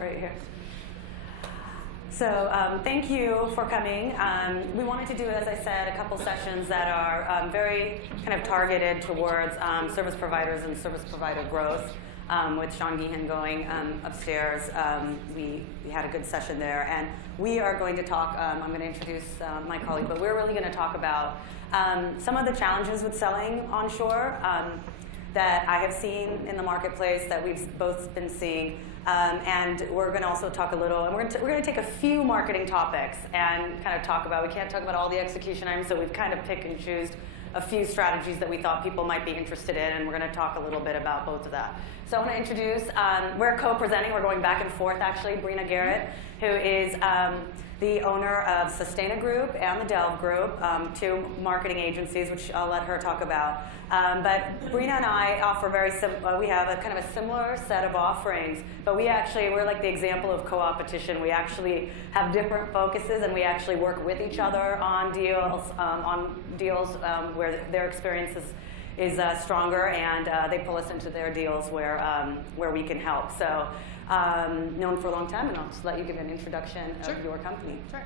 Right here. So thank you for coming. We wanted to do, as I said, a couple sessions that are very kind of targeted towards service providers and service provider growth. With Sean Geehan going upstairs, we had a good session there. And we are going to talk, I'm going to introduce my colleague, but we're really going to talk about some of the challenges with selling onshore that I have seen in the marketplace, that we've both been seeing. And we're going to also talk a little, and we're going to take a few marketing topics and kind of talk about, we can't talk about all the execution items, so we've kind of picked and chosen a few strategies that we thought people might be interested in, and we're going to talk a little bit about both of that. So I want to introduce, we're co-presenting, we're going back and forth actually, Brenna Garratt, who is the owner of Sustena Group and the Delve Group, two marketing agencies, which I'll let her talk about. But Brenna and I offer we have a kind of a similar set of offerings, but we're like the example of co-opetition. We actually have different focuses, and we actually work with each other on deals where their experience is stronger, and they pull us into their deals where we can help. So known for a long time, and I'll just let you give an introduction of your company. Sure.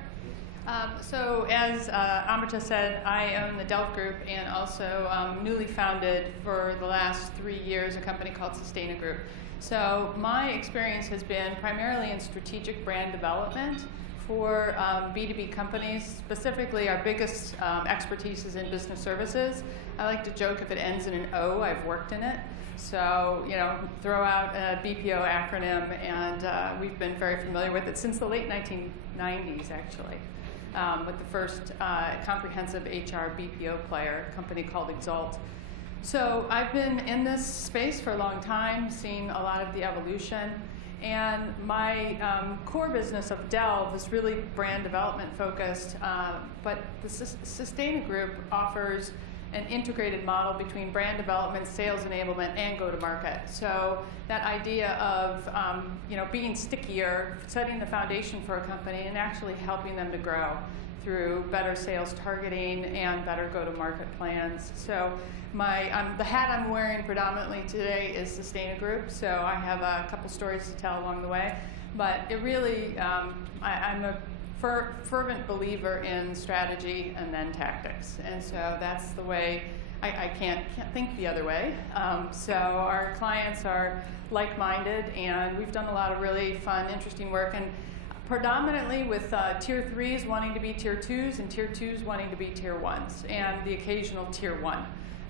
So as Amrita said, I own the Delve Group, and also newly founded for the last 3 years a company called Sustena Group. So my experience has been primarily in strategic brand development for B2B companies. Specifically, our biggest expertise is in business services. I like to joke, if it ends in an O, I've worked in it. So, throw out a BPO acronym, and we've been very familiar with it since the late 1990s, actually, with the first comprehensive HR BPO player, a company called Exalt. So I've been in this space for a long time, seeing a lot of the evolution. And my core business of Delve is really brand development focused, but the Sustena Group offers an integrated model between brand development, sales enablement, and go-to-market. So that idea of being stickier, setting the foundation for a company, and actually helping them to grow through better sales targeting and better go-to-market plans. So the hat I'm wearing predominantly today is Sustena Group, so I have a couple stories to tell along the way. But it really, I'm a fervent believer in strategy and then tactics, and so that's the way. I can't think the other way. So our clients are like-minded, and we've done a lot of really fun, interesting work, and predominantly with tier 3s wanting to be tier 2s and tier 2s wanting to be tier 1s, and the occasional tier 1.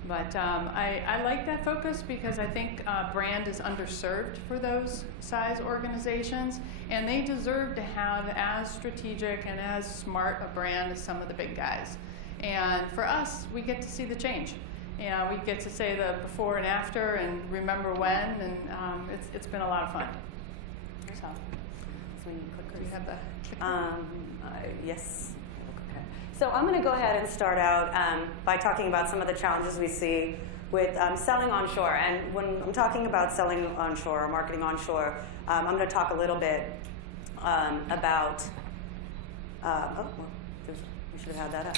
But I like that focus because I think brand is underserved for those size organizations, and they deserve to have as strategic and as smart a brand as some of the big guys. And for us, we get to see the change. We get to say the before and after and remember when, and it's been a lot of fun. So do you have the yes. So I'm going to go ahead and start out by talking about some of the challenges we see with selling onshore. And when I'm talking about selling onshore or marketing onshore, I'm going to talk a little bit about, we should have had that up.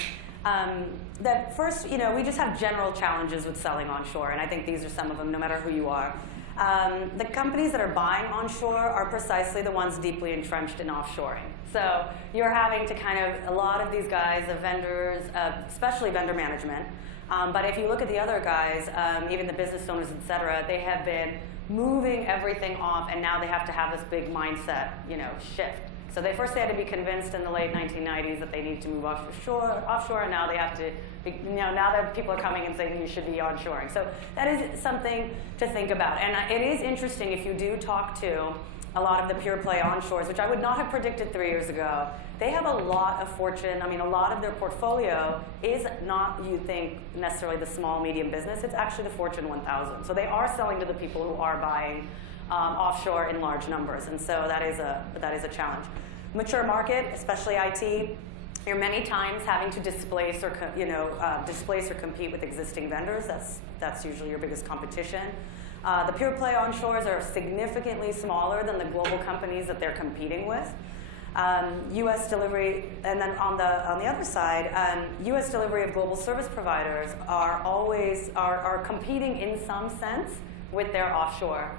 That first, we just have general challenges with selling onshore, and I think these are some of them, no matter who you are. The companies that are buying onshore are precisely the ones deeply entrenched in offshoring. So you're having to a lot of these guys, the vendors, especially vendor management, but if you look at the other guys, even the business owners, et cetera, they have been moving everything off, and now they have to have this big mindset, shift. So they had to be convinced in the late 1990s that they need to move offshore, and now they have to now that people are coming and saying you should be onshoring. So that is something to think about. And it is interesting if you do talk to a lot of the pure play onshores, which I would not have predicted 3 years ago. They have a lot of fortune. A lot of their portfolio is not, you think, necessarily the small, medium business. It's actually the Fortune 1000. So they are selling to the people who are buying offshore in large numbers. And so that is a challenge. Mature market, especially IT, you're many times having to displace or compete with existing vendors. That's usually your biggest competition. The pure play onshores are significantly smaller than the global companies that they're competing with. U.S. delivery, and then on the other side, U.S. delivery of global service providers are competing in some sense with their offshore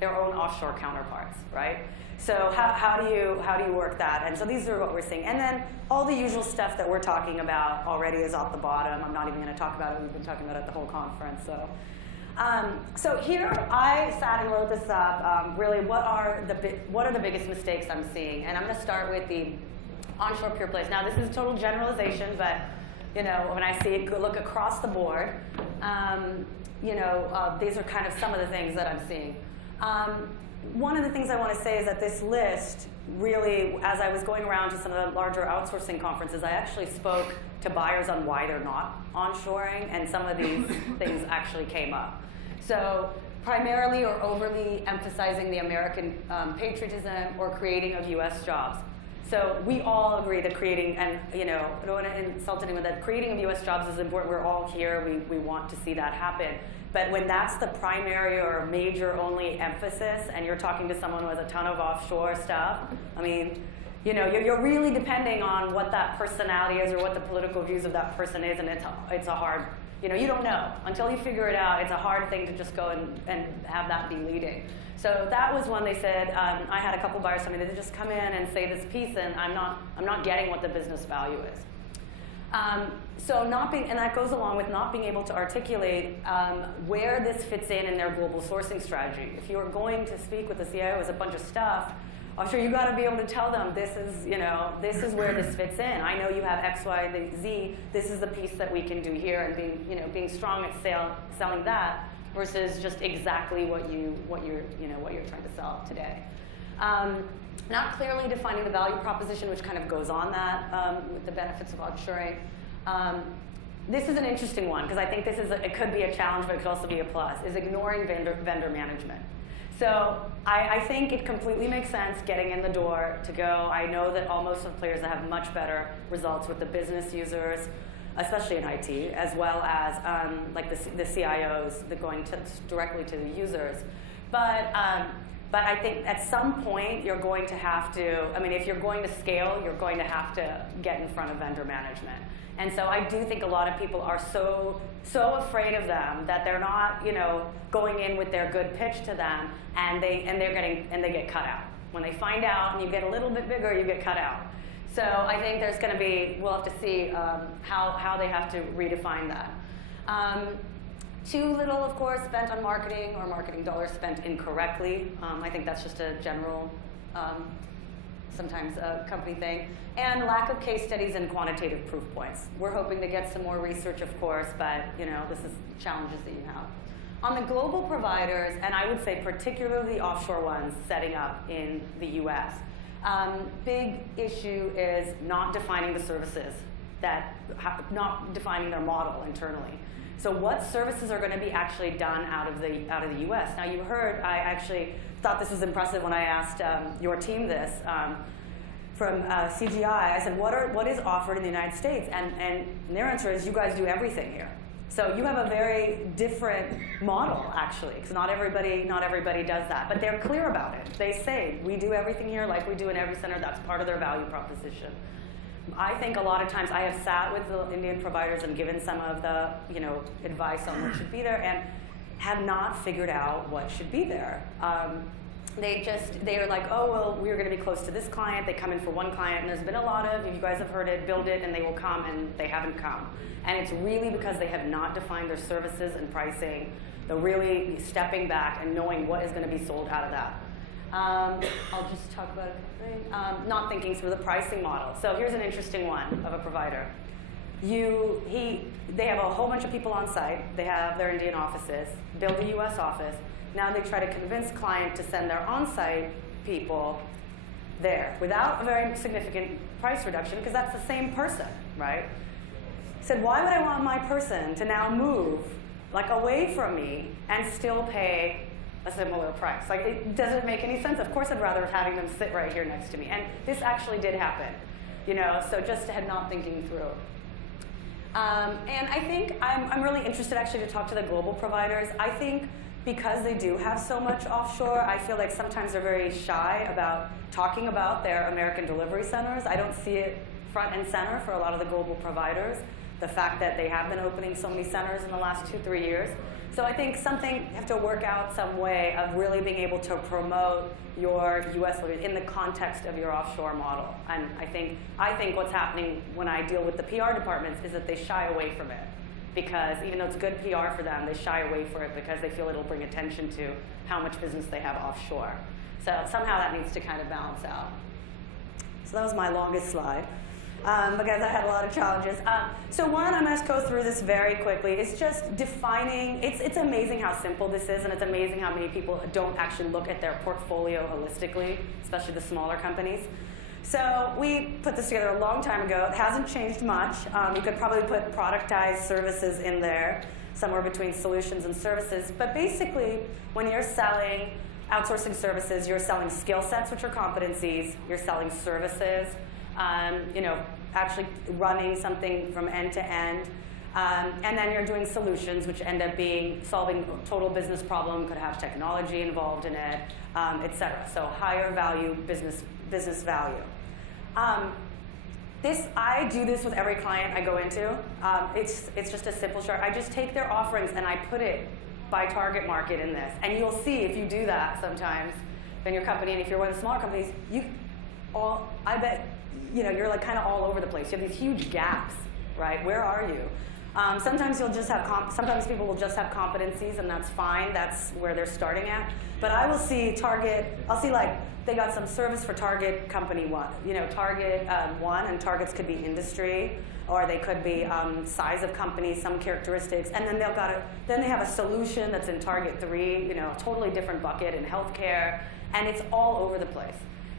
their own offshore counterparts, right? So how do you work that? And so these are what we're seeing. And then all the usual stuff that we're talking about already is off the bottom. I'm not even going to talk about it. We've been talking about it the whole conference. So here I sat and wrote this up. Really, what are the biggest mistakes I'm seeing? And I'm going to start with the onshore pure plays. Now, this is a total generalization, but when I see it, look across the board, these are kind of some of the things that I'm seeing. One of the things I want to say is that this list really, as I was going around to some of the larger outsourcing conferences, I actually spoke to buyers on why they're not onshoring, and some of these things actually came up. So primarily or overly emphasizing the American patriotism or creating of US jobs. So we all agree that creating, and I don't want to insult anyone, that creating of US jobs is important. We're all here, we want to see that happen. But when that's the primary or major only emphasis, and you're talking to someone who has a ton of offshore stuff, I mean, you're really depending on what that personality is or what the political views of that person is, and it's a hard, you don't know. Until you figure it out, it's a hard thing to just go and have that be leading. So that was one they said, I had a couple buyers tell me that they just come in and say this piece, and I'm not getting what the business value is. And that goes along with not being able to articulate where this fits in their global sourcing strategy. If you're going to speak with the CIO as a bunch of stuff, I'm sure you've got to be able to tell them this is where this fits in. I know you have X, Y, Z. This is the piece that we can do here, and being strong at selling that versus just exactly what you're trying to sell today. Not clearly defining the value proposition, which kind of goes on that with the benefits of onshoring. This is an interesting one, because I think it could be a challenge, but it could also be a plus, is ignoring vendor management. So I think it completely makes sense getting in the door to go. I know that most of the players have much better results with the business users, especially in IT, as well as like the CIOs, going directly to the users. But I think at some point you're going to have to, if you're going to scale, you're going to have to get in front of vendor management. And so I do think a lot of people are so afraid of them that they're not, going in with their good pitch to them, and they get cut out. When they find out and you get a little bit bigger, you get cut out. So I think there's going to be, we'll have to see how they have to redefine that. Too little, of course, spent on marketing, or marketing dollars spent incorrectly. I think that's just a general, sometimes a company thing. And lack of case studies and quantitative proof points. We're hoping to get some more research, of course, but this is challenges that you have. On the global providers, and I would say particularly the offshore ones setting up in the US, big issue is not defining the services, not defining their model internally. So what services are going to be actually done out of the US? Now you heard, I actually thought this was impressive when I asked your team this from CGI. I said, what is offered in the United States? And their answer is, you guys do everything here. So you have a very different model, actually, because not everybody does that. But they're clear about it. They say, we do everything here like we do in every center. That's part of their value proposition. I think a lot of times I have sat with the Indian providers and given some of the advice on what should be there, and have not figured out what should be there. They are like, oh, well, we're going to be close to this client. They come in for one client, and there's been a lot of, you guys have heard it, build it, and they will come, and they haven't come. And it's really because they have not defined their services and pricing. They're really stepping back and knowing what is going to be sold out of that. I'll just talk about it. Not thinking through the pricing model. So here's an interesting one of a provider. They have a whole bunch of people on site. They have their Indian offices, build a US office. Now they try to convince client to send their on-site people there without a very significant price reduction, because that's the same person, right? Said, why would I want my person to now move away from me and still pay a similar price? It doesn't make any sense. Of course I'd rather having them sit right here next to me. And this actually did happen, so just not thinking through. And I think I'm really interested actually to talk to the global providers. I think because they do have so much offshore, I feel like sometimes they're very shy about talking about their American delivery centers. I don't see it front and center for a lot of the global providers, the fact that they have been opening so many centers in the last 2-3 years. So I think you have to work out some way of really being able to promote your U.S. leaders in the context of your offshore model. And I think what's happening when I deal with the PR departments is that they shy away from it. Because even though it's good PR for them, they shy away from it because they feel it'll bring attention to how much business they have offshore. So somehow that needs to kind of balance out. So that was my longest slide. Because I had a lot of challenges. So one, I'm going to go through this very quickly. It's just defining, it's amazing how simple this is, and it's amazing how many people don't actually look at their portfolio holistically, especially the smaller companies. So we put this together a long time ago. It hasn't changed much. You could probably put productized services in there, somewhere between solutions and services. But basically, when you're selling outsourcing services, you're selling skill sets, which are competencies. You're selling services. Actually running something from end to end. And then you're doing solutions, which end up being solving a total business problem, could have technology involved in it, et cetera. So higher value business value. I do this with every client I go into. It's just a simple chart. I just take their offerings and I put it by target market in this. And you'll see if you do that sometimes in your company, and if you're one of the smaller companies, I bet you're like kind of all over the place. You have these huge gaps, right? Where are you? Sometimes you'll just have sometimes people will just have competencies, and that's fine. That's where they're starting at. But I will see I'll see like they got some service for target company one, target one, and targets could be industry, or they could be size of company, some characteristics, and then then they have a solution that's in target 3, a totally different bucket in healthcare, and it's all over the place.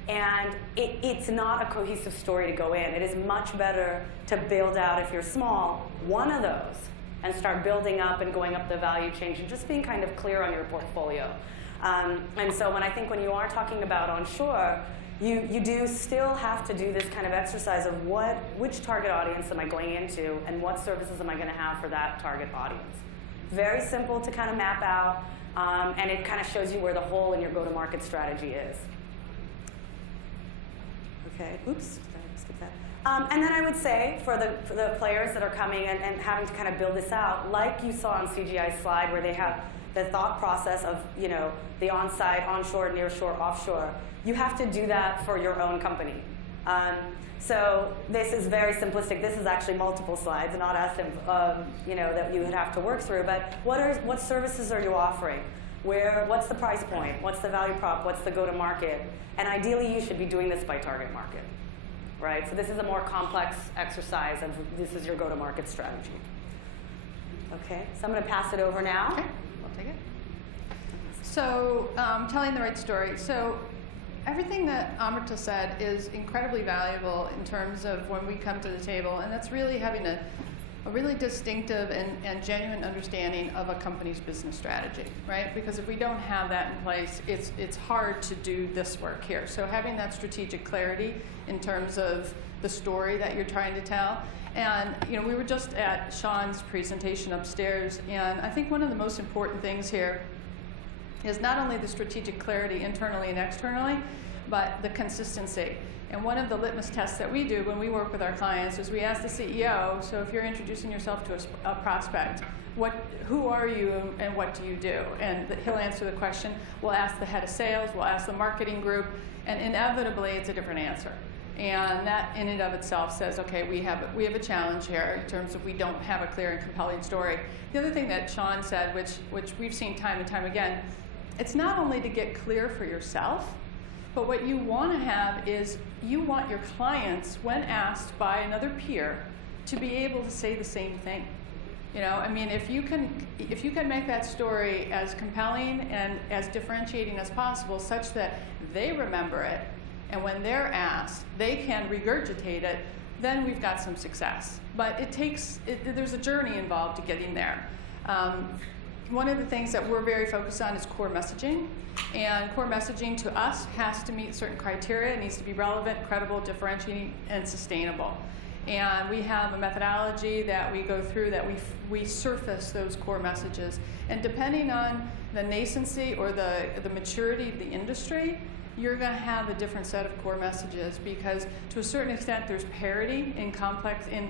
And it's not a cohesive story to go in. It is much better to build out, if you're small, one of those and start building up and going up the value chain and just being kind of clear on your portfolio. And so when you are talking about onshore, you do still have to do this kind of exercise of which target audience am I going into and what services am I going to have for that target audience. Very simple to kind of map out, and it kind of shows you where the hole in your go-to-market strategy is. Okay, oops, did I skip that? And then I would say for the players that are coming and having to kind of build this out, like you saw on CGI's slide where they have the thought process of the on-site, onshore, nearshore, offshore, you have to do that for your own company. So this is very simplistic. This is actually multiple slides, not as that you would have to work through. But what services are you offering? What's the price point? What's the value prop? What's the go-to-market? And ideally, you should be doing this by target market, right? So this is a more complex exercise of this is your go-to-market strategy. Okay, so I'm going to pass it over now. Okay, we'll take it. So telling the right story. So everything that Amrita said is incredibly valuable in terms of when we come to the table, and that's really having a really distinctive and genuine understanding of a company's business strategy, right? Because if we don't have that in place, it's hard to do this work here. So having that strategic clarity in terms of the story that you're trying to tell. And we were just at Sean's presentation upstairs, and I think one of the most important things here is not only the strategic clarity internally and externally, but the consistency. And one of the litmus tests that we do when we work with our clients is we ask the CEO, so if you're introducing yourself to a prospect, who are you and what do you do? And he'll answer the question. We'll ask the head of sales, we'll ask the marketing group, and inevitably it's a different answer. And that in and of itself says, okay, we have a challenge here in terms of we don't have a clear and compelling story. The other thing that Sean said, which we've seen time and time again, it's not only to get clear for yourself, but what you want to have is you want your clients, when asked by another peer, to be able to say the same thing. If you can make that story as compelling and as differentiating as possible, such that they remember it, and when they're asked, they can regurgitate it, then we've got some success. But there's a journey involved to getting there. One of the things that we're very focused on is core messaging. And core messaging to us has to meet certain criteria. It needs to be relevant, credible, differentiating, and sustainable. And we have a methodology that we go through that we surface those core messages. And depending on the nascency or the maturity of the industry, you're going to have a different set of core messages, because to a certain extent there's parity in complex, in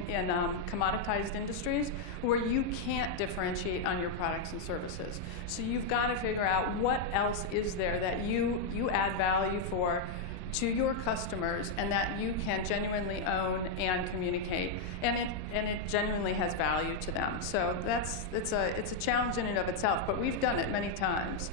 commoditized industries where you can't differentiate on your products and services. So you've got to figure out what else is there that you add value for to your customers, and that you can genuinely own and communicate, and it genuinely has value to them. So it's a challenge in and of itself, but we've done it many times.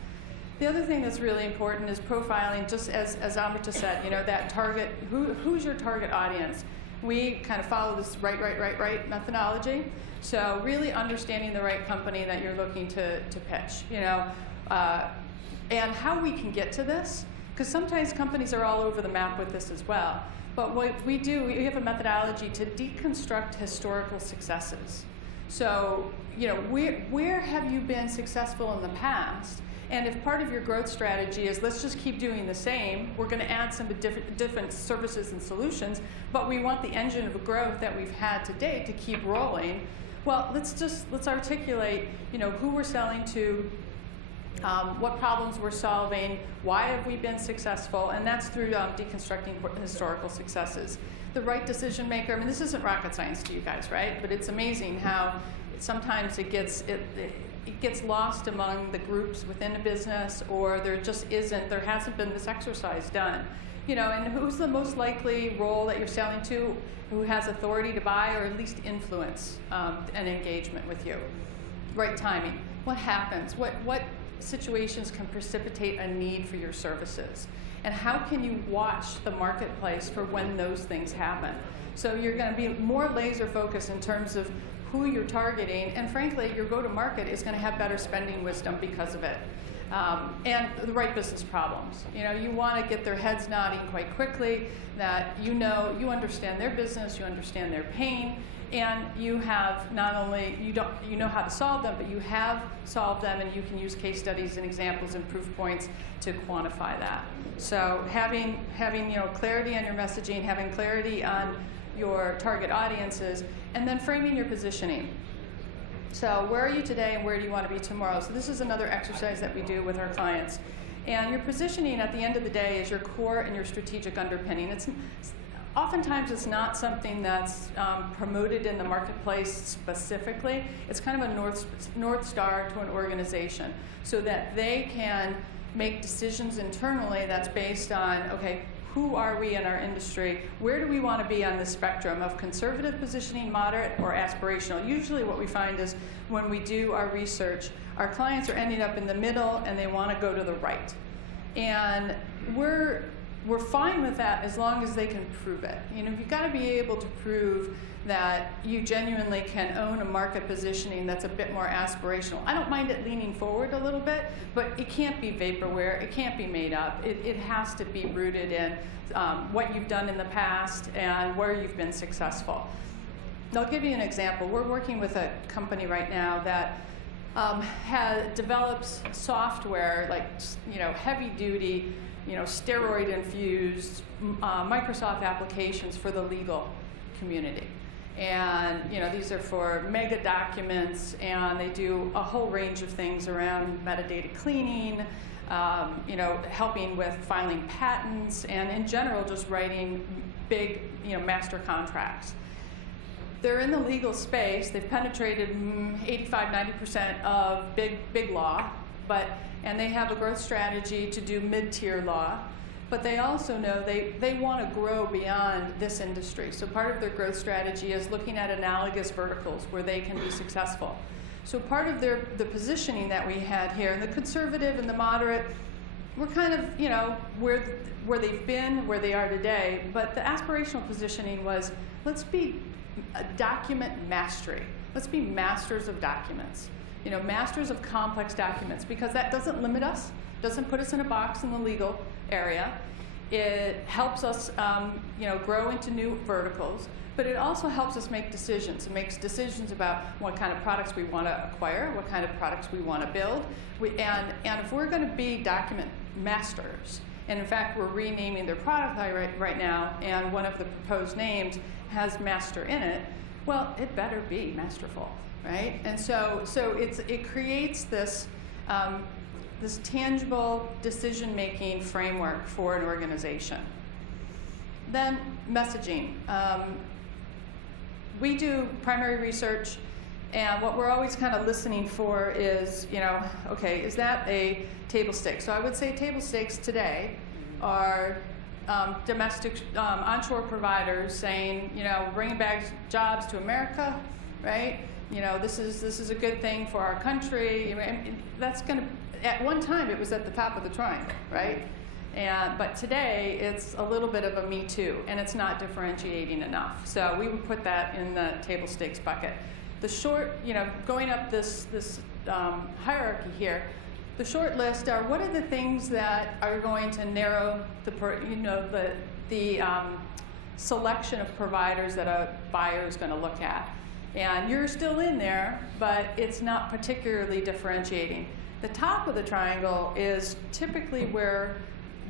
The other thing that's really important is profiling, just as Amrita said, that target, who's your target audience? We kind of follow this right methodology. So really understanding the right company that you're looking to pitch, and how we can get to this. Because sometimes companies are all over the map with this as well. But what we do, we have a methodology to deconstruct historical successes. So, where have you been successful in the past? And if part of your growth strategy is, let's just keep doing the same, we're going to add some different services and solutions, but we want the engine of growth that we've had to date to keep rolling. Well, let's articulate, who we're selling to, what problems we're solving, why have we been successful, and that's through deconstructing historical successes. The right decision maker, this isn't rocket science to you guys, right? But it's amazing how sometimes it gets lost among the groups within a business, or there hasn't been this exercise done. And who's the most likely role that you're selling to who has authority to buy or at least influence an engagement with you? Right timing. What happens? What situations can precipitate a need for your services? And how can you watch the marketplace for when those things happen? So you're going to be more laser focused in terms of who you're targeting, and frankly, your go-to-market is going to have better spending wisdom because of it. And the right business problems. You want to get their heads nodding quite quickly, that you understand their business, you understand their pain, and you have not only, you know how to solve them, but you have solved them, and you can use case studies and examples and proof points to quantify that. So having clarity on your messaging, having clarity on your target audiences, and then framing your positioning. So where are you today and where do you want to be tomorrow? So this is another exercise that we do with our clients. And your positioning at the end of the day is your core and your strategic underpinning. Oftentimes it's not something that's promoted in the marketplace specifically. It's kind of a north star to an organization, so that they can make decisions internally that's based on, okay, who are we in our industry? Where do we want to be on the spectrum of conservative positioning, moderate, or aspirational? Usually what we find is when we do our research, our clients are ending up in the middle and they want to go to the right. And we're fine with that as long as they can prove it. You've got to be able to prove that you genuinely can own a market positioning that's a bit more aspirational. I don't mind it leaning forward a little bit, but it can't be vaporware, it can't be made up. It has to be rooted in what you've done in the past and where you've been successful. I'll give you an example. We're working with a company right now that develops software, like heavy duty, steroid infused Microsoft applications for the legal community. And these are for mega documents, and they do a whole range of things around metadata cleaning, helping with filing patents, and in general just writing big master contracts. They're in the legal space. They've penetrated 85–90% of big law, and they have a growth strategy to do mid-tier law. But they also know they want to grow beyond this industry. So part of their growth strategy is looking at analogous verticals where they can be successful. So part of the positioning that we had here, the conservative and the moderate, we're kind of where they've been, where they are today. But the aspirational positioning was, let's be a document mastery. Let's be masters of documents. Masters of complex documents, because that doesn't limit us, doesn't put us in a box in the legal area. It helps us grow into new verticals, but it also helps us make decisions. It makes decisions about what kind of products we want to acquire, what kind of products we want to build. And if we're going to be document masters, and in fact we're renaming their product right now, and one of the proposed names has master in it, well, it better be masterful, right? And so it creates this this tangible decision-making framework for an organization. Then messaging. We do primary research, and what we're always kind of listening for is, okay, is that a table stakes? So I would say table stakes today are domestic onshore providers saying, bringing back jobs to America, right? This is a good thing for our country. That's going to, at one time it was at the top of the triangle, right? But today it's a little bit of a me too, and it's not differentiating enough. So we would put that in the table stakes bucket. The short, going up this hierarchy here, the short list are what are the things that are going to narrow the selection of providers that a buyer is going to look at. And you're still in there, but it's not particularly differentiating. The top of the triangle is typically where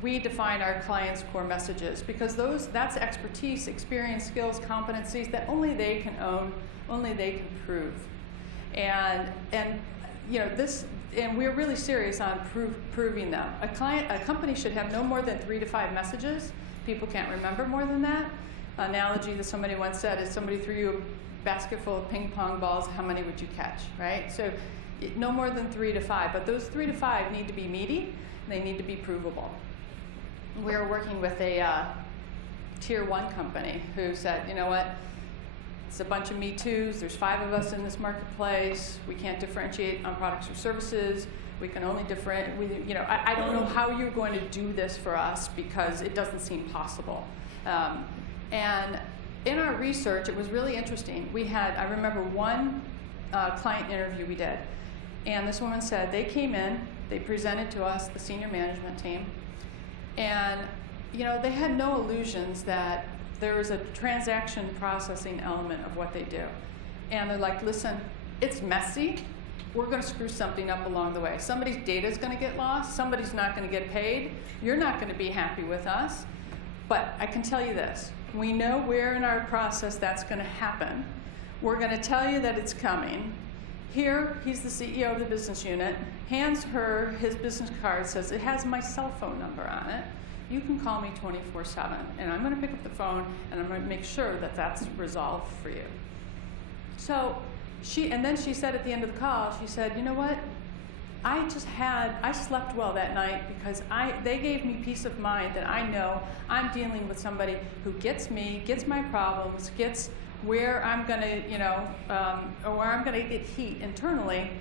we define our clients' core messages, because that's expertise, experience, skills, competencies that only they can own, only they can prove. And we're really serious on proving them. A company should have no more than 3 to 5 messages. People can't remember more than that. Analogy that somebody once said is somebody threw you a basket full of ping pong balls, how many would you catch, right? So no more than 3 to 5, but those 3 to 5 need to be meaty, they need to be provable. We're working with a tier 1 company who said, you know what, it's a bunch of Me Too's, there's 5 of us in this marketplace, we can't differentiate on products or services, we can only differentiate, I don't know how you're going to do this for us because it doesn't seem possible. And in our research, it was really interesting. I remember one client interview we did, and this woman said they came in, they presented to us, the senior management team, and they had no illusions that there was a transaction processing element of what they do. And they're like, listen, it's messy. We're going to screw something up along the way. Somebody's data is going to get lost. Somebody's not going to get paid. You're not going to be happy with us. But I can tell you this. We know where in our process that's going to happen. We're going to tell you that it's coming. Here, he's the CEO of the business unit, hands her his business card, says, it has my cell phone number on it. You can call me 24/7, and I'm going to pick up the phone, and I'm going to make sure that that's resolved for you. So then she said at the end of the call, she said, you know what? I slept well that night because they gave me peace of mind that I know I'm dealing with somebody who gets me, gets my problems, gets where I'm going to, or where I'm going to get heat internally.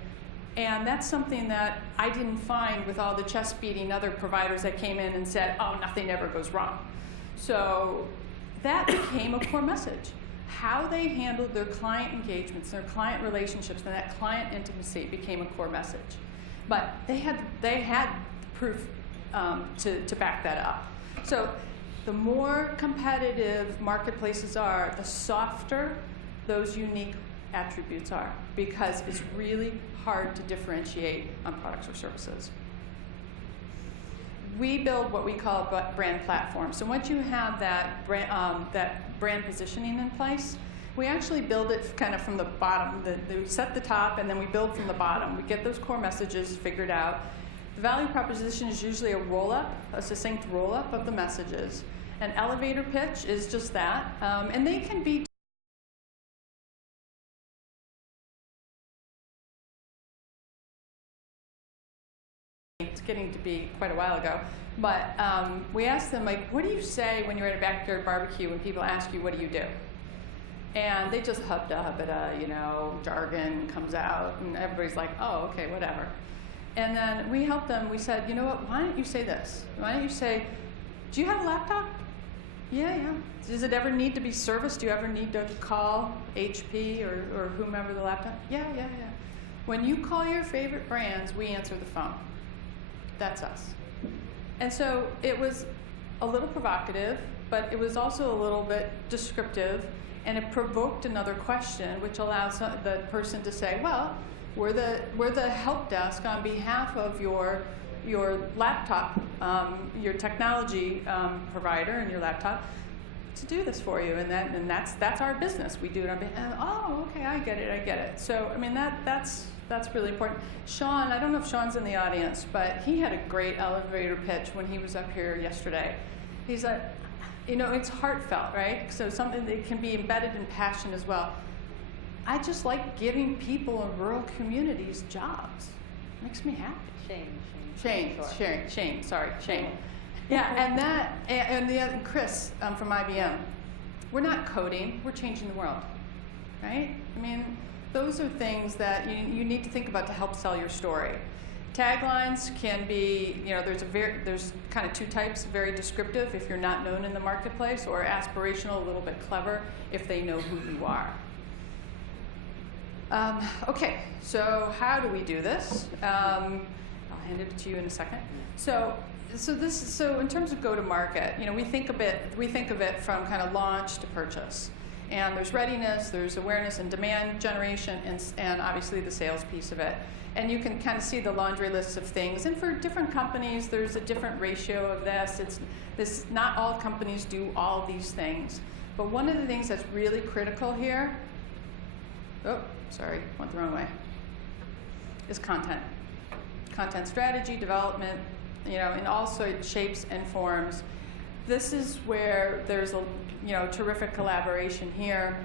And that's something that I didn't find with all the chest beating other providers that came in and said, oh, nothing ever goes wrong. So that became a core message. How they handled their client engagements, their client relationships, and that client intimacy became a core message. But they had proof to back that up. So the more competitive marketplaces are, the softer those unique attributes are, because it's really hard to differentiate on products or services. We build what we call brand platforms. So once you have that brand positioning in place, we actually build it kind of from the bottom. We set the top, and then we build from the bottom. We get those core messages figured out. The value proposition is usually a roll-up, a succinct roll-up of the messages. An elevator pitch is just that, and they can be it's getting to be quite a while ago, but we asked them, like, what do you say when you're at a backyard barbecue when people ask you, what do you do? And they just hubba, jargon comes out, and everybody's like, oh, okay, whatever. And then we helped them. We said, you know what, why don't you say this? Why don't you say, do you have a laptop? Yeah. Does it ever need to be serviced? Do you ever need to call HP or whomever the laptop? Yeah. When you call your favorite brands, we answer the phone. That's us. And so it was a little provocative, but it was also a little bit descriptive, and it provoked another question, which allows the person to say, well, we're the help desk on behalf of your laptop, your technology provider and your laptop. to do this for you, and that's our business. We do it on behalf. Oh, okay, I get it. So I mean that's really important. Sean, I don't know if Sean's in the audience, but he had a great elevator pitch when he was up here yesterday. He's like, it's heartfelt, right? So something that can be embedded in passion as well. I just like giving people in rural communities jobs. Makes me happy. Shane. Yeah, and Chris from IBM. We're not coding, we're changing the world, right? I mean, those are things that you need to think about to help sell your story. Taglines can be, there's kind of two types, very descriptive if you're not known in the marketplace, or aspirational, a little bit clever if they know who you are. Okay, so how do we do this? I'll hand it to you in a second. So in terms of go-to-market, we think of it from kind of launch to purchase. And there's readiness, there's awareness and demand generation, and obviously the sales piece of it. And you can kind of see the laundry lists of things. And for different companies, there's a different ratio of this. Not all companies do all these things. But one of the things that's really critical here, went the wrong way, is content. Content strategy, development, in all sorts, shapes and forms. This is where there's a terrific collaboration here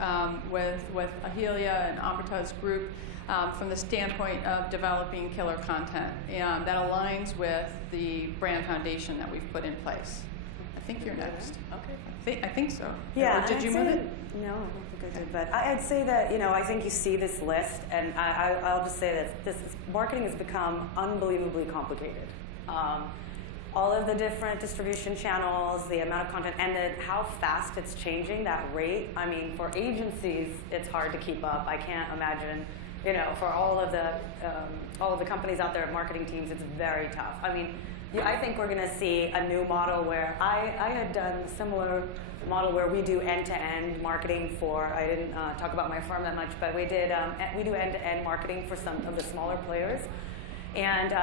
with Ahilia and Amrita's group from the standpoint of developing killer content, and that aligns with the brand foundation that we've put in place. I think you're next. Okay. I think so. Yeah. Or did you move it? No, I don't think I did. But I'd say that I think you see this list, and I'll just say that marketing has become unbelievably complicated. All of the different distribution channels, the amount of content, and how fast it's changing, that rate. I mean, for agencies, it's hard to keep up. I can't imagine, for all of the companies out there, marketing teams, it's very tough. I mean, I think we're going to see a new model where I had done a similar model where we do end-to-end marketing for. I didn't talk about my firm that much, but we do end-to-end marketing for some of the smaller players, and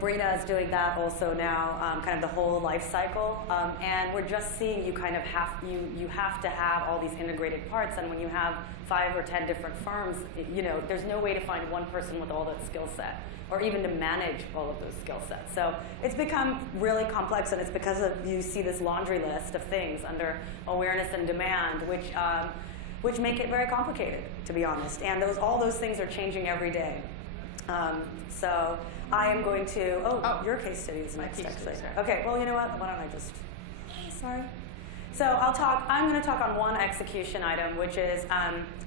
Brenna is doing that also now, kind of the whole life cycle, and we're just seeing you have to have all these integrated parts, and when you have 5 or 10 different firms, there's no way to find one person with all that skill set, or even to manage all of those skill sets. So it's become really complex, and it's because you see this laundry list of things under awareness and demand, which make it very complicated, to be honest, and all those things are changing every day. So I am going to, your case study is next, actually. Okay, well, you know what? Why don't I just, sorry. So I'm going to talk on one execution item, which is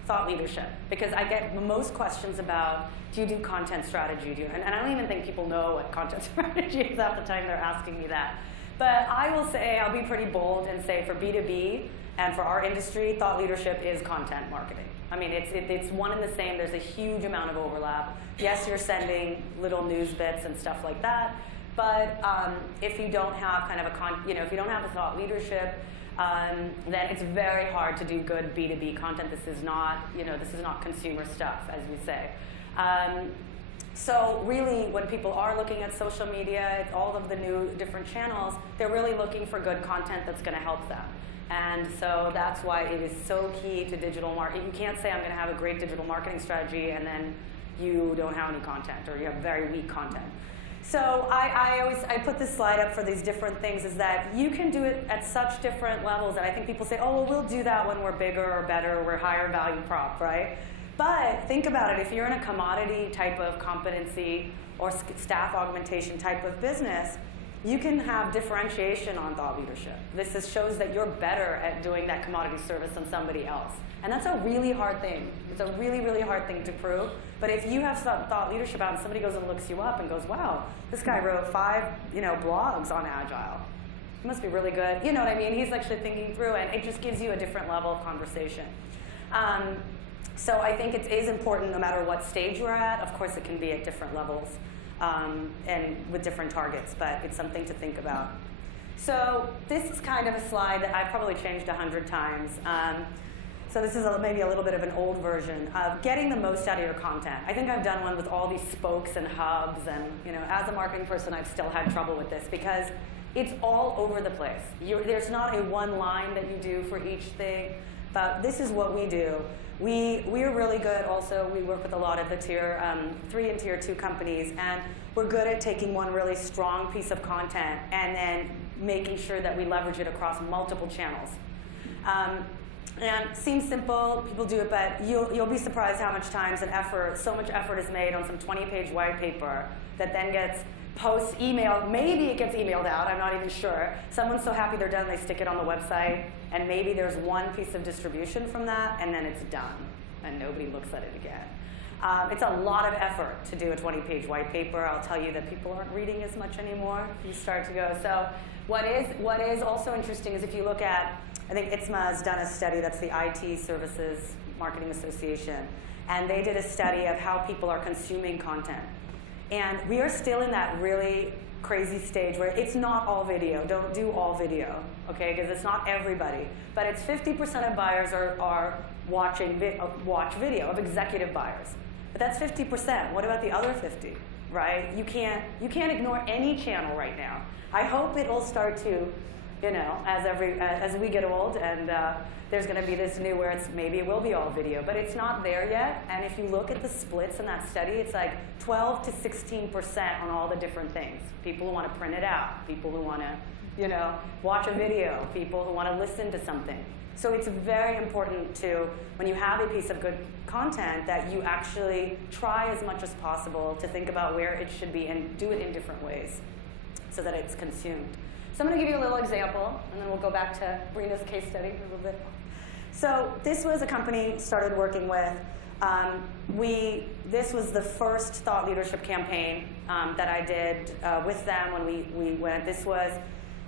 thought leadership, because I get the most questions about, do you do content strategy? And I don't even think people know what content strategy is half the time they're asking me that. But I will say, I'll be pretty bold and say for B2B and for our industry, thought leadership is content marketing. I mean, it's one and the same. There's a huge amount of overlap. Yes, you're sending little news bits and stuff like that, but if you don't have kind of if you don't have a thought leadership, then it's very hard to do good B2B content. This is not consumer stuff, as we say. So really, when people are looking at social media, all of the new different channels, they're really looking for good content that's going to help them. And so that's why it is so key to digital marketing. You can't say I'm going to have a great digital marketing strategy and then you don't have any content, or you have very weak content. So I put this slide up for these different things, is that you can do it at such different levels that I think people say, oh, well, we'll do that when we're bigger or better, or we're higher value prop, right? But think about it. If you're in a commodity type of competency or staff augmentation type of business, you can have differentiation on thought leadership. This shows that you're better at doing that commodity service than somebody else. And that's a really hard thing. It's a really, really hard thing to prove. But if you have some thought leadership out and somebody goes and looks you up and goes, wow, this guy wrote 5 blogs on Agile. He must be really good. You know what I mean? He's actually thinking through, and it just gives you a different level of conversation. So I think it is important no matter what stage you're at. Of course, it can be at different levels. And with different targets, but it's something to think about. So this is kind of a slide that I've probably changed 100 times. So this is maybe a little bit of an old version of getting the most out of your content. I think I've done one with all these spokes and hubs, and as a marketing person, I've still had trouble with this, because It's all over the place. There's not a one line that you do for each thing, but this is what we do. We're really good also, we work with a lot of the tier 3 and tier 2 companies, and we're good at taking one really strong piece of content and then making sure that we leverage it across multiple channels. And it seems simple, people do it, but you'll be surprised how much time and effort, so much effort is made on some 20-page white paper that then gets emailed, maybe it gets emailed out, I'm not even sure. Someone's so happy they're done, they stick it on the website, and maybe there's one piece of distribution from that, and then it's done, and nobody looks at it again. It's a lot of effort to do a 20-page white paper. I'll tell you that people aren't reading as much anymore. You start to go. So what is also interesting is if you look at, I think ITSMA has done a study, that's the IT Services Marketing Association, and they did a study of how people are consuming content. And we are still in that really crazy stage where it's not all video. Don't do all video, okay? Because it's not everybody. But it's 50% of buyers are watching watch video, of executive buyers. But that's 50%. What about the other 50, right? You can't ignore any channel right now. I hope it'll start to, you know, as we get old, and there's going to be this new where maybe it will be all video, but it's not there yet. And if you look at the splits in that study, it's like 12 to 16% on all the different things. People who want to print it out, people who want to, you know, watch a video, people who want to listen to something. So it's very important to, when you have a piece of good content, that you actually try as much as possible to think about where it should be and do it in different ways so that it's consumed. So I'm going to give you a little example, and then we'll go back to Brenna's case study a little bit. So this was a company started working with. This was the first thought leadership campaign that I did with them when we went. This was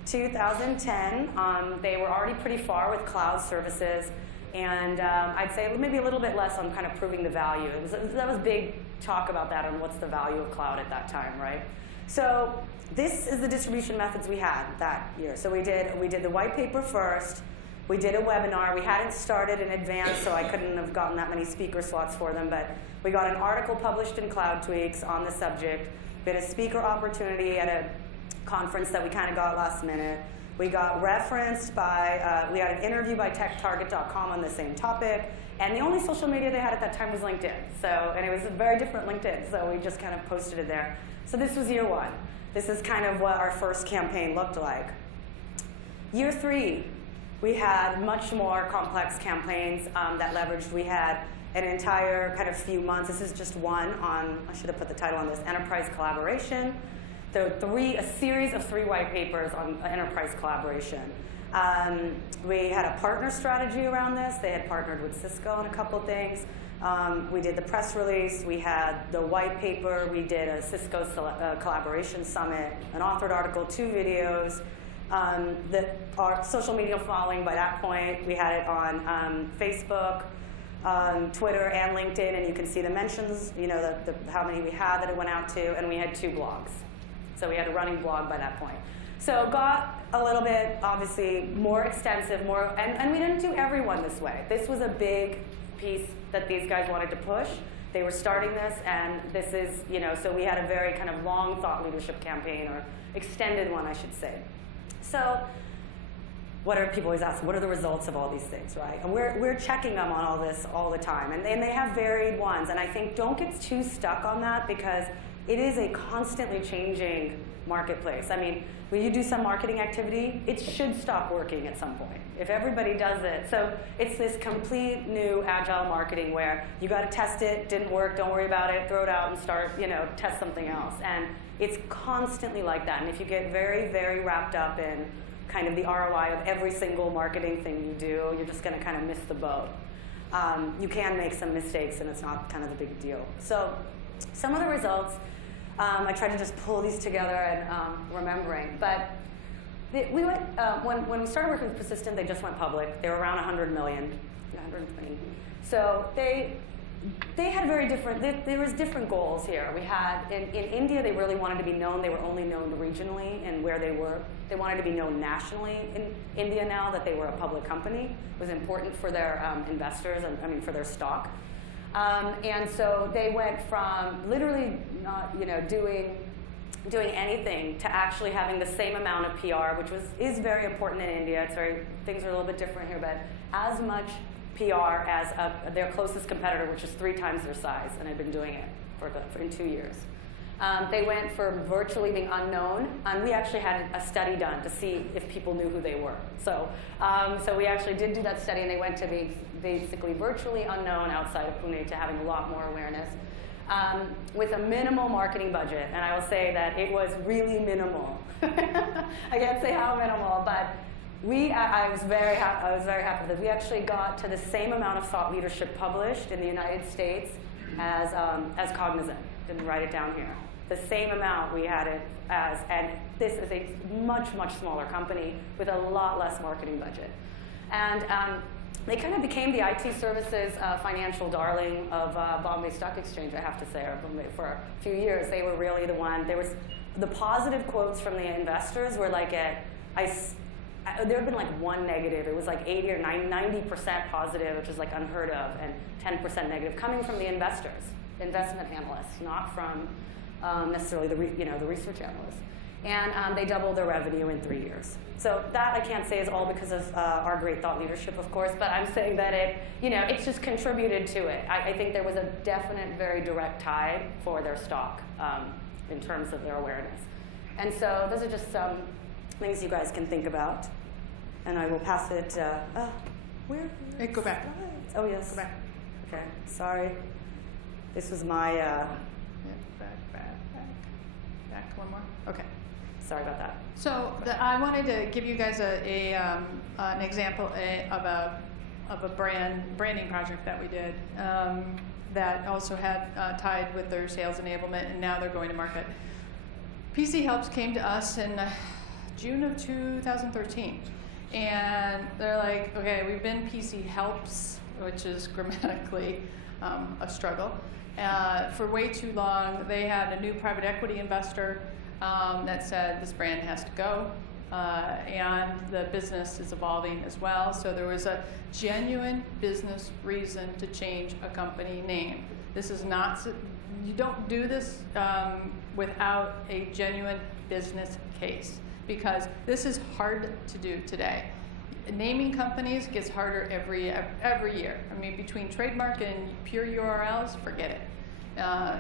2010. They were already pretty far with cloud services, and I'd say maybe a little bit less on kind of proving the value. That was big talk about that on what's the value of cloud at that time, right? So this is the distribution methods we had that year. So we did the white paper first. We did a webinar. We hadn't started in advance, so I couldn't have gotten that many speaker slots for them, but we got an article published in Cloud Tweaks on the subject. We had a speaker opportunity at a conference that we kind of got last minute. We got referenced by, we had an interview by techtarget.com on the same topic, and the only social media they had at that time was LinkedIn. So, and it was a very different LinkedIn, so we just kind of posted it there. So this was year one. This is kind of what our first campaign looked like. Year 3, we had much more complex campaigns that leveraged. We had an entire kind of few months. This is just one on, I should have put the title on this, enterprise collaboration. A series of 3 white papers on enterprise collaboration. We had a partner strategy around this. They had partnered with Cisco on a couple things. We did the press release. We had the white paper. We did a Cisco collaboration summit, an authored article, 2 videos. Our social media following by that point, we had it on Facebook, Twitter, and LinkedIn, and you can see the mentions, you know, how many we had that it went out to, and we had 2 blogs. So we had a running blog by that point. So got a little bit, obviously, more extensive, and we didn't do everyone this way. This was a big piece that these guys wanted to push. They were starting this, and this is, you know, so we had a very kind of long thought leadership campaign, or extended one, I should say. So people always ask, what are the results of all these things, right? And we're checking them on all this all the time, and they have varied ones. And I think don't get too stuck on that, because it is a constantly changing marketplace. I mean, when you do some marketing activity, it should stop working at some point, if everybody does it. So it's this complete new agile marketing where you got to test it, didn't work, don't worry about it, throw it out and start, you know, test something else. And it's constantly like that. And if you get very, very wrapped up in kind of the ROI of every single marketing thing you do, you're just going to kind of miss the boat. You can make some mistakes, and it's not kind of a big deal. So some of the results, I tried to just pull these together and remembering. But we went, when we started working with Persistent, they just went public. They were around 100 million, 120. So they had very different, there was different goals here. We had, in India, they really wanted to be known. They were only known regionally and where they were. They wanted to be known nationally in India now that they were a public company. It was important for their investors, and I mean for their stock. And so they went from literally not, you know, doing doing anything to actually having the same amount of PR, which is very important in India. Things are a little bit different here, but as much PR as their closest competitor, which is 3 times their size, and I've been doing it in 2 years. They went for virtually being unknown, and we actually had a study done to see if people knew who they were. So we actually did do that study, and they went to be basically virtually unknown outside of Pune to having a lot more awareness. With a minimal marketing budget, and I will say that it was really minimal. I can't say how minimal, but I was very happy that we actually got to the same amount of thought leadership published in the United States as Cognizant. Didn't write it down here. The same amount we had it as, and this is a much, much smaller company with a lot less marketing budget. And they kind of became the IT services financial darling of Bombay Stock Exchange, I have to say, or Bombay, for a few years. They were really the one. The positive quotes from the investors were like there had been like one negative. It was like 80 or 90% positive, which is like unheard of, and 10% negative coming from the investors, investment analysts, not from necessarily the research analysts. And they doubled their revenue in 3 years. So that I can't say is all because of our great thought leadership, of course, but I'm saying that it's just contributed to it. I think there was a definite, very direct tie for their stock in terms of their awareness. And so those are just some things you guys can think about. And I will pass it, where? Hey, go back. Slides? Oh, yes. Go back. Okay, sorry. This was my, Yeah, back one more. Okay. sorry about that. So I wanted to give you guys an example of a branding project that we did that also had tied with their sales enablement, and now they're going to market. PC Helps came to us in June of 2013, and they're like, okay, we've been PC Helps, which is grammatically a struggle, for way too long. They had a new private equity investor that said this brand has to go, and the business is evolving as well. So there was a genuine business reason to change a company name. This is not, you don't do this without a genuine business case, because this is hard to do today. Naming companies gets harder every year. I mean, between trademark and pure URLs, forget it.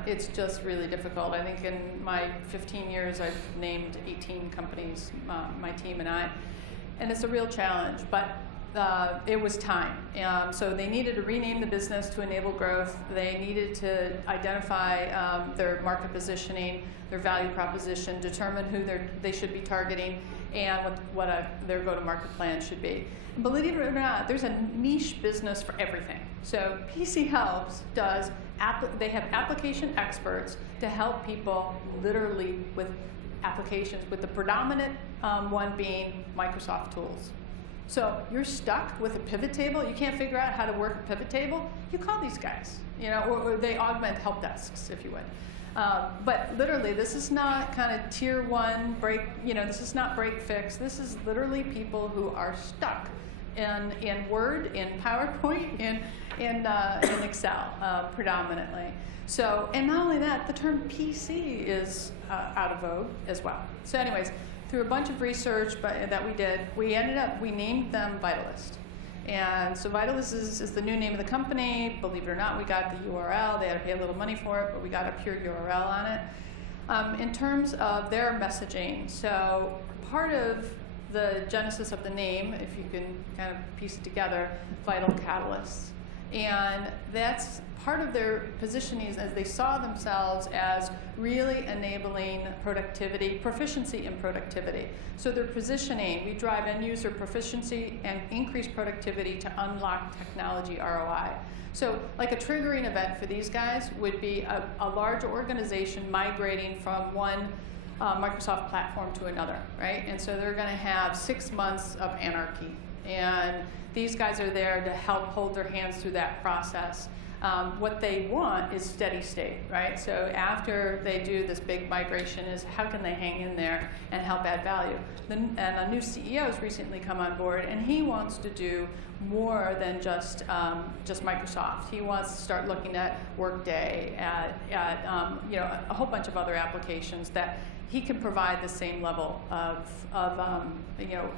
It's just really difficult. I think in my 15 years, I've named 18 companies, my team and I, and it's a real challenge, but it was time. So they needed to rename the business to enable growth. They needed to identify their market positioning, their value proposition, determine who they should be targeting, and what their go-to-market plan should be. And believe it or not, there's a niche business for everything. So PC Helps does, they have application experts to help people literally with applications, with the predominant one being Microsoft tools. So you're stuck with a pivot table, you can't figure out how to work a pivot table, you call these guys, or they augment help desks, if you would. But literally, this is not kind of tier one break, this is not break fix. This is literally people who are stuck in Word, in PowerPoint, in Excel predominantly. So, and not only that, the term PC is out of vogue as well. So anyways, through a bunch of research that we did, we named them Vitalist. And so Vitalist is the new name of the company. Believe it or not, we got the URL. They had to pay a little money for it, but we got a pure URL on it. In terms of their messaging, so part of the genesis of the name, if you can kind of piece it together, vital catalysts. And that's part of their positioning as they saw themselves as really enabling productivity, proficiency in productivity. So their positioning, we drive end user proficiency and increase productivity to unlock technology ROI. So like a triggering event for these guys would be a large organization migrating from one Microsoft platform to another, right? And so they're going to have 6 months of anarchy. And these guys are there to help hold their hands through that process. What they want is steady state, right? So after they do this big migration is how can they hang in there and help add value? And a new CEO has recently come on board, and he wants to do more than just Microsoft. He wants to start looking at Workday, at a whole bunch of other applications that he can provide the same level of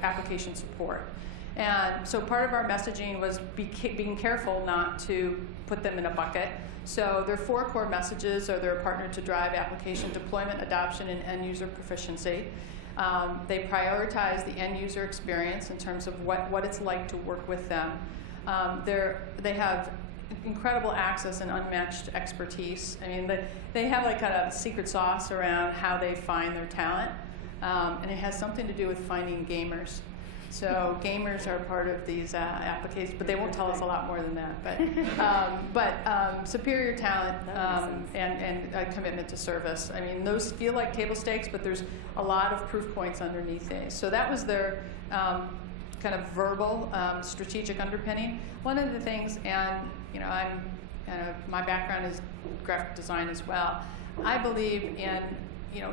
application support. And so part of our messaging was being careful not to put them in a bucket. So their 4 core messages are they're a partner to drive application deployment, adoption, and end user proficiency. They prioritize the end user experience in terms of what it's like to work with them. They have incredible access and unmatched expertise. I mean, they have like a secret sauce around how they find their talent, and it has something to do with finding gamers. So gamers are part of these applications, but they won't tell us a lot more than that. But superior talent and a commitment to service. I mean, those feel like table stakes, but there's a lot of proof points underneath these. So that was their kind of verbal strategic underpinning. One of the things, and my background is graphic design as well. I believe in,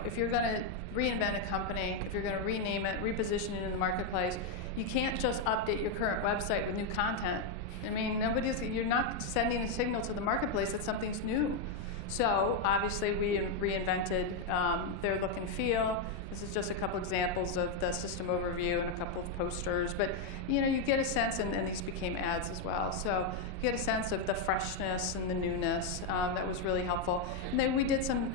if you're going to reinvent a company, if you're going to rename it, reposition it in the marketplace, you can't just update your current website with new content. I mean, you're not sending a signal to the marketplace that something's new. So obviously we reinvented their look and feel. This is just a couple examples of the system overview and a couple of posters, but you get a sense, and these became ads as well. So you get a sense of the freshness and the newness that was really helpful. And then we did some,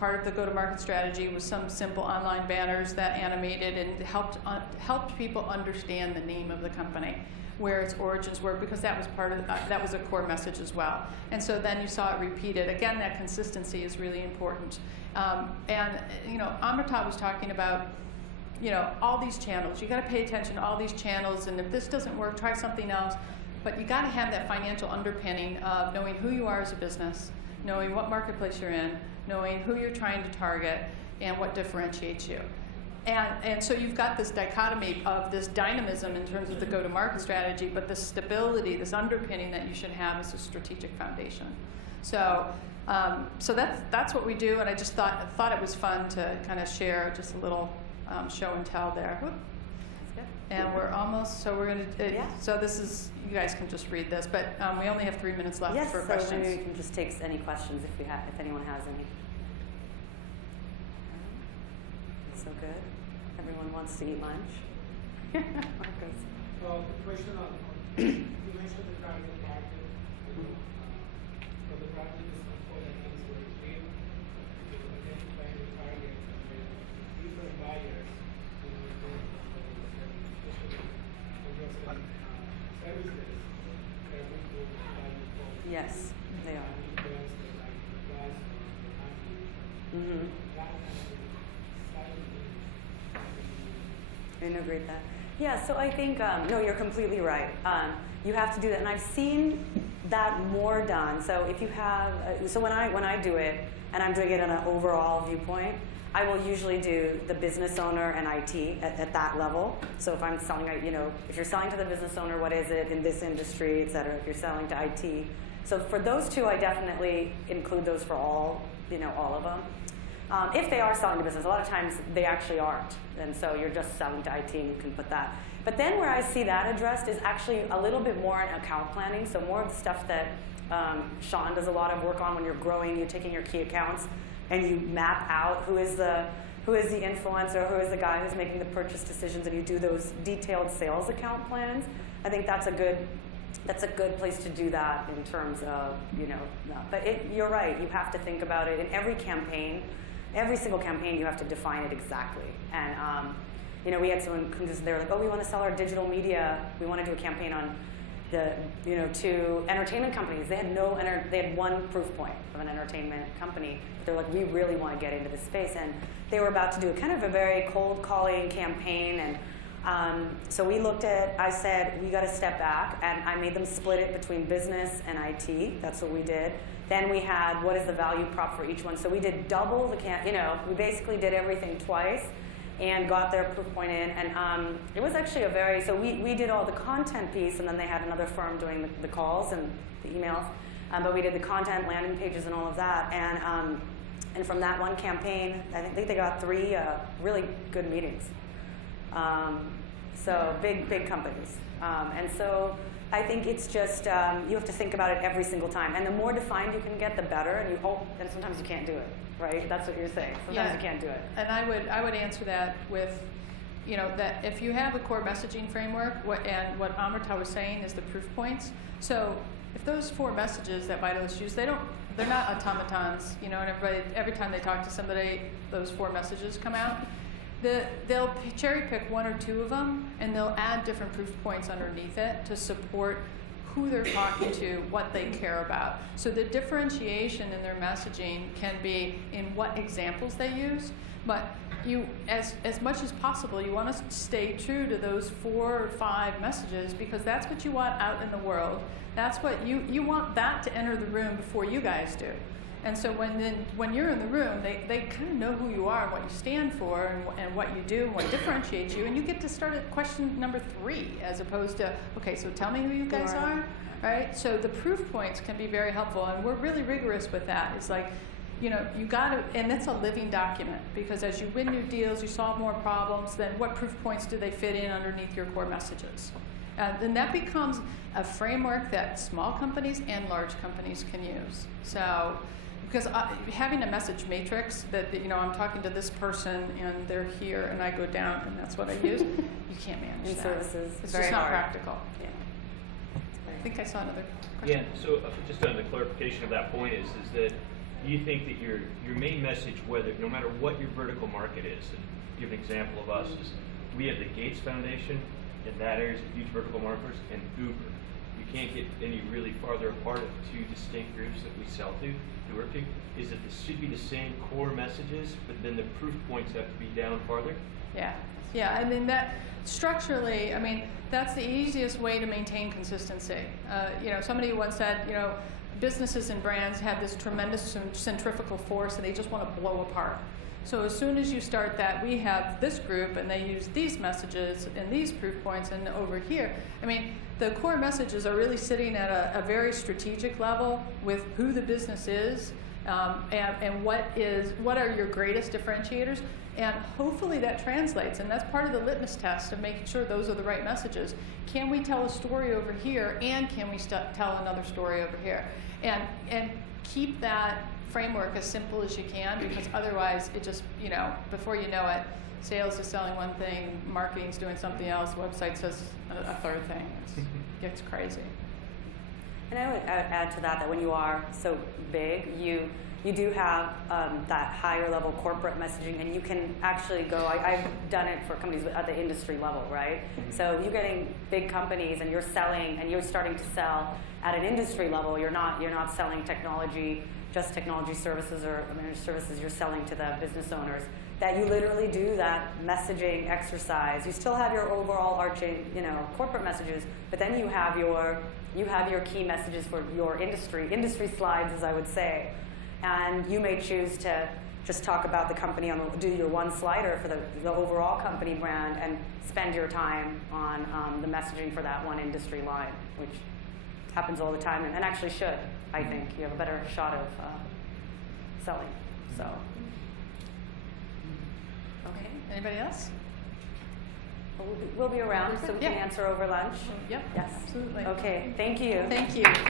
part of the go-to-market strategy was some simple online banners that animated and helped people understand the name of the company, where its origins were, because that was part of that was a core message as well. And so then you saw it repeated. Again, that consistency is really important. Amrita was talking about, all these channels. You got to pay attention to all these channels, and if this doesn't work, try something else. But you got to have that financial underpinning of knowing who you are as a business, knowing what marketplace you're in, knowing who you're trying to target, and what differentiates you. And so you've got this dichotomy of this dynamism in terms of the go-to-market strategy, but the stability, this underpinning that you should have as a strategic foundation. So that's what we do, and I just thought it was fun to kind of share just a little show and tell there. Whoop. And we're almost, so we're going to, so this is, you guys can just read this, but we only have 3 minutes left for questions. Yes, so maybe we can just take any questions if anyone has any. So good. Everyone wants to eat lunch. Well, the question on you mentioned the target market. So the target is for the things where it's been, identifying the targets and the different buyers, especially when you're selling services, they're going to buy the phone. Yes, they are. I integrate that. Yeah, so I think, no, you're completely right. You have to do that, and I've seen that more done. So if you have, so when I do it, and I'm doing it on an overall viewpoint, I will usually do the business owner and IT at that level. So if I'm selling, if you're selling to the business owner, what is it in this industry, et cetera, if you're selling to IT. So for those two, I definitely include those for all of them. If they are selling to business, a lot of times they actually aren't. And so you're just selling to IT and you can put that. But then where I see that addressed is actually a little bit more in account planning. So more of the stuff that Sean does a lot of work on when you're growing, you're taking your key accounts and you map out who is the influencer, who is the guy who's making the purchase decisions, and you do those detailed sales account plans. I think that's a good place to do that in terms of, but you're right, you have to think about it in every campaign. Every single campaign, you have to define it exactly. And we had someone who's there like, oh, we want to sell our digital media. We want to do a campaign on to entertainment companies. They had one proof point of an entertainment company. They're like, we really want to get into this space, and they were about to do a kind of a very cold calling campaign. And so we looked at. I said, we got to step back, and I made them split it between business and IT. That's what we did. Then we had, what is the value prop for each one? So we did double the we basically did everything twice and got their proof point in. And it was actually so we did all the content piece, and then they had another firm doing the calls and the emails. But we did the content, landing pages, and all of that. And from that one campaign, I think they got 3 really good meetings. So big companies. And so I think it's just, you have to think about it every single time. And the more defined you can get, the better. And sometimes you can't do it. right? That's what you're saying. Sometimes you can't do it. And I would answer that with, that if you have a core messaging framework, and what Amrita was saying is the proof points. So if those 4 messages that Vitalists use, they're not automatons, and every time they talk to somebody, those 4 messages come out. They'll cherry pick 1 or 2 of them, and they'll add different proof points underneath it to support who they're talking to, what they care about. So the differentiation in their messaging can be in what examples they use, but as much as possible, you want to stay true to those 4 or 5 messages, because that's what you want out in the world. That's what you want that to enter the room before you guys do. And so when you're in the room, they kind of know who you are and what you stand for and what you do and what differentiates you. And you get to start at question number 3 as opposed to, okay, so tell me who you guys are, right? So the proof points can be very helpful, and we're really rigorous with that. It's like, you got to, and it's a living document, because as you win new deals, you solve more problems, then what proof points do they fit in underneath your core messages? Then that becomes a framework that small companies and large companies can use. So, because having a message matrix that, I'm talking to this person and they're here and I go down and that's what I use, you can't manage that. Services, it's very just not hard. practical. Yeah. I think I saw another question. Yeah, so just on the clarification of that point is that you think that your main message, no matter what your vertical market is, and give an example of us, is we have the Gates Foundation, and that area is a huge vertical marketers, and Uber. You can't get any really farther apart of 2 distinct groups that we sell to, work to, is that this should be the same core messages, but then the proof points have to be down farther? Yeah, I mean, that structurally, that's the easiest way to maintain consistency. Somebody once said, businesses and brands have this tremendous centrifugal force and they just want to blow apart. So as soon as you start that, we have this group and they use these messages and these proof points, and over here, the core messages are really sitting at a very strategic level with who the business is, and what are your greatest differentiators, and hopefully that translates, and that's part of the litmus test of making sure those are the right messages. Can we tell a story over here, and can we tell another story over here? And keep that framework as simple as you can, because otherwise it just, before you know it, sales is selling one thing, marketing's doing something else, website says a third thing. It gets crazy. And I would add to that when you are so big, you do have that higher level corporate messaging, and you can actually go, I've done it for companies at the industry level, right? So you're getting big companies and you're selling, and you're starting to sell at an industry level. You're not selling technology, just technology services or managed services. You're selling to the business owners. That you literally do that messaging exercise. You still have your overall arching, corporate messages, but then you have your key messages for your industry slides, as I would say. And you may choose to just talk about the company, do your one slider for the overall company brand, and spend your time on the messaging for that one industry line, which happens all the time, and actually should. I think you have a better shot of selling. So, okay. Anybody else? We'll be around, so we can answer over lunch. Yep. Yes. Absolutely. Okay. Thank you. Thank you.